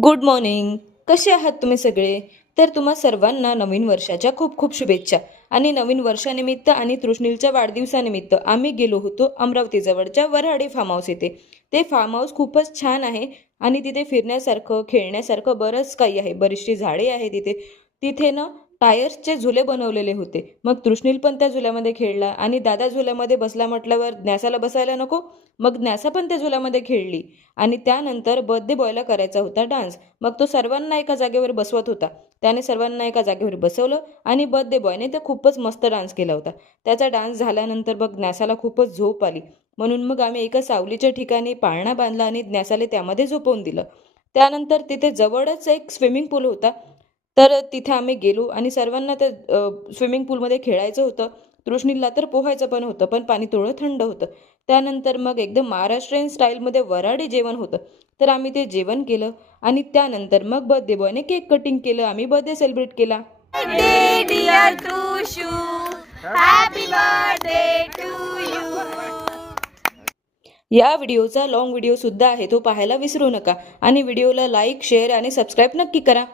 Good morning. कसे आहात तुम्ही सगळे? तर तुम्हा सर्वांना नवीन वर्षाच्या खूप खूप शुभेच्छा. आणि नवीन वर्षानिमित्त आणि तृष्णीलच्या वाढदिवसानिमित्त आम्ही गेलो होतो अमरावती जवळच्या वऱ्हाडी फार्म हाऊस येथे. ते फार्म हाऊस खूपच छान आहे आणि तिथे फिरण्यासारखं खेळण्यासारखं बरंच काही आहे. बरीचशी झाडे आहे तिथे. तिथे ना टायर्सचे झुले बनवलेले होते. मग तृष्णील पण त्या झुल्यामध्ये खेळला आणि दादा झुल्यामध्ये बसला म्हटल्यावर न्यासाला बसायला नको. मग न्यासा पण त्या झुल्यामध्ये खेळली. आणि त्यानंतर बर्थडे बॉयला करायचा होता डान्स. मग तो सर्वांना एका जागेवर बसवत होता. त्याने सर्वांना एका जागेवर बसवलं आणि बर्थडे बॉयने तर खूपच मस्त डान्स केला होता. त्याचा डान्स झाल्यानंतर मग न्यासाला खूपच झोप आली. म्हणून मग आम्ही एका सावलीच्या ठिकाणी पाळणा बांधला आणि न्यासाला त्यामध्ये झोपवून दिलं. त्यानंतर तिथे जवळच एक स्विमिंग पूल होता. तर तिथे आम्ही गेलो आणि सर्वांना त्या स्विमिंग पूलमध्ये खेळायचं होतं. तृष्णीलला तर पोहायचं पण होतं, पण पाणी थोडं थंड होतं. त्यानंतर मग एकदम महाराष्ट्रीयन स्टाईलमध्ये वऱ्हाडी जेवण होतं. तर आम्ही ते जेवण केलं आणि त्यानंतर मग बर्थडे बॉयने केक कटिंग केलं. आम्ही बर्थडे सेलिब्रेट केला. Birthday dear Tushu, happy birthday to you. या व्हिडिओचा लॉंग व्हिडिओ सुद्धा आहे, तो पाहायला विसरू नका आणि व्हिडिओला लाईक, शेअर आणि सबस्क्राईब नक्की करा.